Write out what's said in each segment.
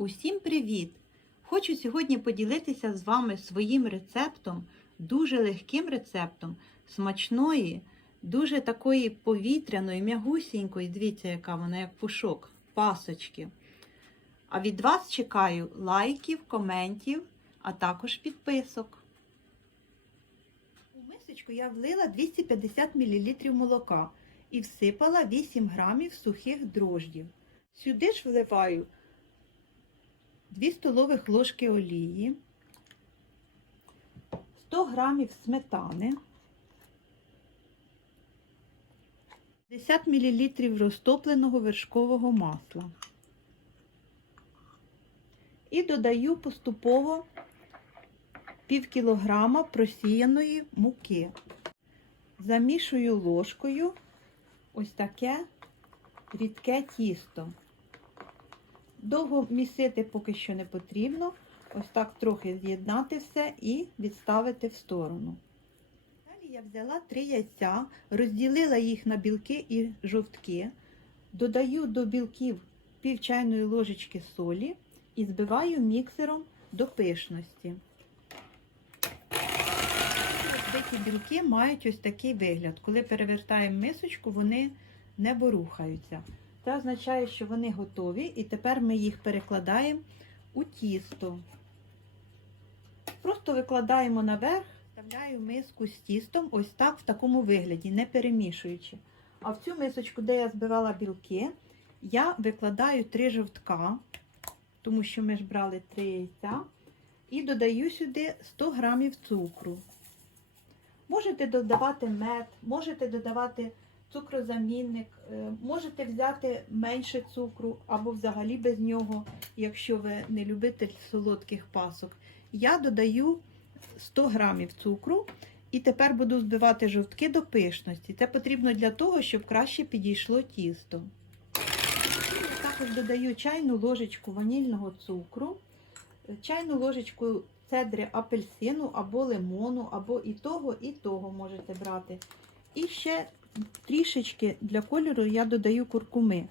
Усім привіт! Хочу сьогодні поділитися з вами своїм рецептом, дуже легким рецептом смачної, дуже такої повітряної, м'ягусінької, дивіться, яка вона, як пушок, пасочки. А від вас чекаю лайків, коментів, а також підписок. У мисочку я влила 250 мл молока і всипала 8 грамів сухих дрождів. Сюди ж вливаю 2 столових ложки олії, 100 грамів сметани, 50 мл розтопленого вершкового масла. І додаю поступово пів кілограма просіяної муки. Замішую ложкою ось таке рідке тісто. Довго місити поки що не потрібно. Ось так трохи з'єднати все і відставити в сторону. Далі я взяла три яйця, розділила їх на білки і жовтки, додаю до білків пів чайної ложечки солі і збиваю міксером до пишності. Збиті білки мають ось такий вигляд. Коли перевертаємо мисочку, вони не ворухаються. Це означає, що вони готові, і тепер ми їх перекладаємо у тісто. Просто викладаємо наверх, вставляю миску з тістом, ось так в такому вигляді, не перемішуючи. А в цю мисочку, де я збивала білки, я викладаю три жовтка, тому що ми ж брали три яйця, і додаю сюди 100 грамів цукру. Можете додавати мед, можете додавати цукрозамінник, е, можете взяти менше цукру або взагалі без нього, якщо ви не любитель солодких пасок. Я додаю 100 грамів цукру і тепер буду збивати жовтки до пишності. Це потрібно для того, щоб краще підійшло тісто. Також додаю чайну ложечку ванільного цукру, чайну ложечку цедри апельсину або лимону, або і того, і того можете брати. І ще трішечки для кольору я додаю куркуми.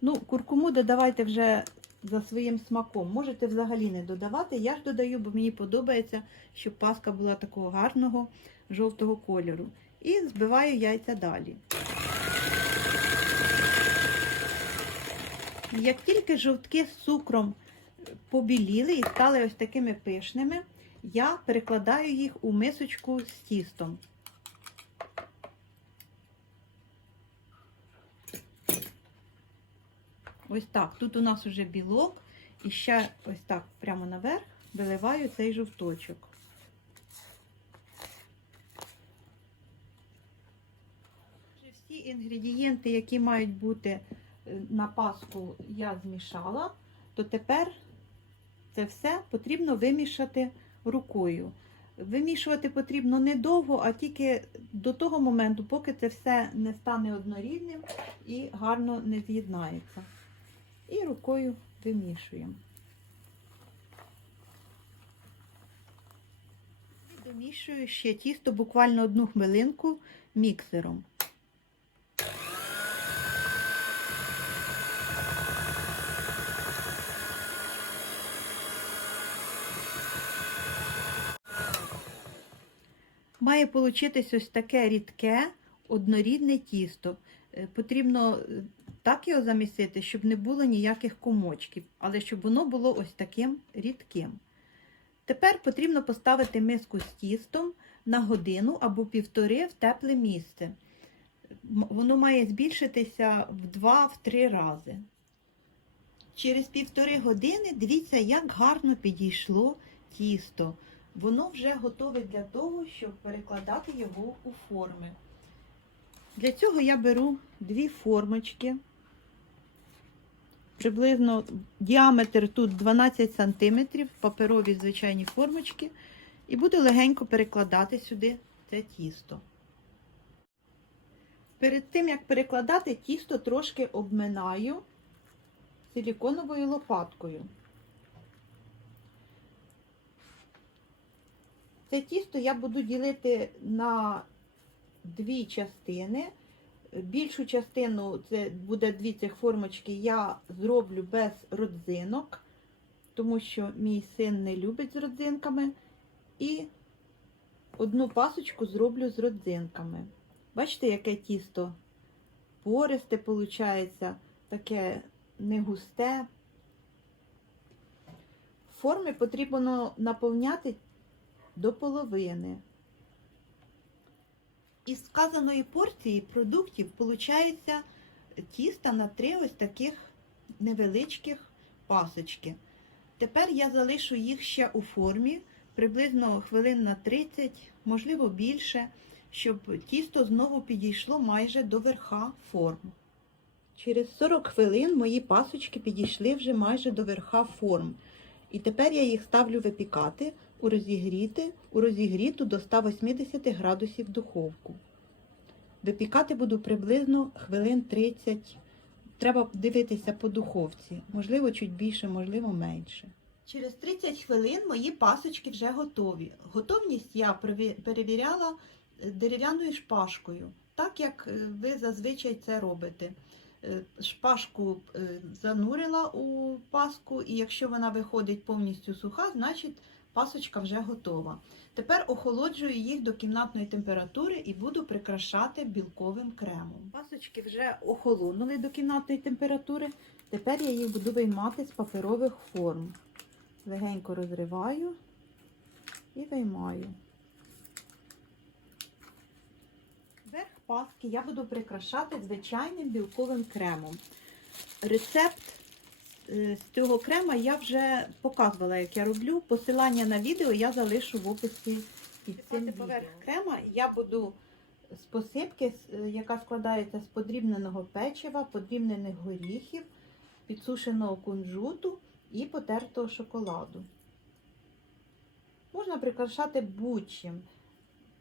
Ну, куркуму додавайте вже за своїм смаком. Можете взагалі не додавати. Я ж додаю, бо мені подобається, щоб паска була такого гарного жовтого кольору. І збиваю яйця далі. Як тільки жовтки з цукром побіліли і стали ось такими пишними, я перекладаю їх у мисочку з тістом. Ось так. Тут у нас вже білок, і ще ось так прямо наверх виливаю цей жовточок. Всі інгредієнти, які мають бути е, на паску, я змішала, то тепер це все потрібно вимішати рукою. Вимішувати потрібно не довго, а тільки до того моменту, поки це все не стане однорідним і гарно не з'єднається. І рукою вимішуємо. І домішую ще тісто буквально одну хвилинку міксером. Має получитись ось таке рідке, однорідне тісто. Е, Потрібно е, так його замісити, щоб не було ніяких комочків, але щоб воно було ось таким рідким. Тепер потрібно поставити миску з тістом на годину або півтори в тепле місце. Воно має збільшитися в 2-3 рази. Через півтори години дивіться, як гарно підійшло тісто. Воно вже готове для того, щоб перекладати його у форми. Для цього я беру дві формочки. Приблизно діаметр тут 12 см, паперові звичайні формочки, і буду легенько перекладати сюди це тісто. Перед тим, як перекладати, тісто трошки обминаю силіконовою лопаткою. Це тісто я буду ділити на дві частини. Більшу частину, це буде дві цих формочки, я зроблю без родзинок, тому що мій син не любить з родзинками. І одну пасочку зроблю з родзинками. Бачите, яке тісто пористе виходить, таке не густе. Форми потрібно наповняти до половини. Із сказаної порції продуктів виходить тіста на три ось таких невеличких пасочки. Тепер я залишу їх ще у формі приблизно хвилин на 30, можливо більше, щоб тісто знову підійшло майже до верха форм. Через 40 хвилин мої пасочки підійшли вже майже до верха форм. І тепер я їх ставлю випікати у розігріти, у розігріту до 180 градусів духовку. Випікати буду приблизно хвилин 30. Треба дивитися по духовці. Можливо, чуть більше, можливо, менше. Через 30 хвилин мої пасочки вже готові. Готовність я перевіряла е, дерев'яною шпажкою, так як е, ви зазвичай це робите. Е, Шпажку занурила у паску, і якщо вона виходить повністю суха, значить пасочка вже готова. Тепер охолоджую їх до кімнатної температури і буду прикрашати білковим кремом. Пасочки вже охолонули до кімнатної температури. Тепер я їх буду виймати з паперових форм. Легенько розриваю і виймаю. Верх паски я буду прикрашати звичайним білковим кремом. Рецепт з цього крема я вже показувала, як я роблю. Посилання на відео я залишу в описі під цим відео. Поверх крема я буду з посипки, яка складається з подрібненого печива, подрібнених горіхів, підсушеного кунжуту і потертого шоколаду. Можна прикрашати будь-чим.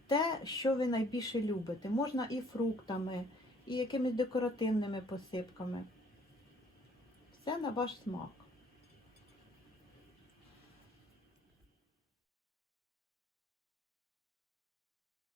Те, що ви найбільше любите. Можна і фруктами, і якимись декоративними посипками. Все на ваш смак.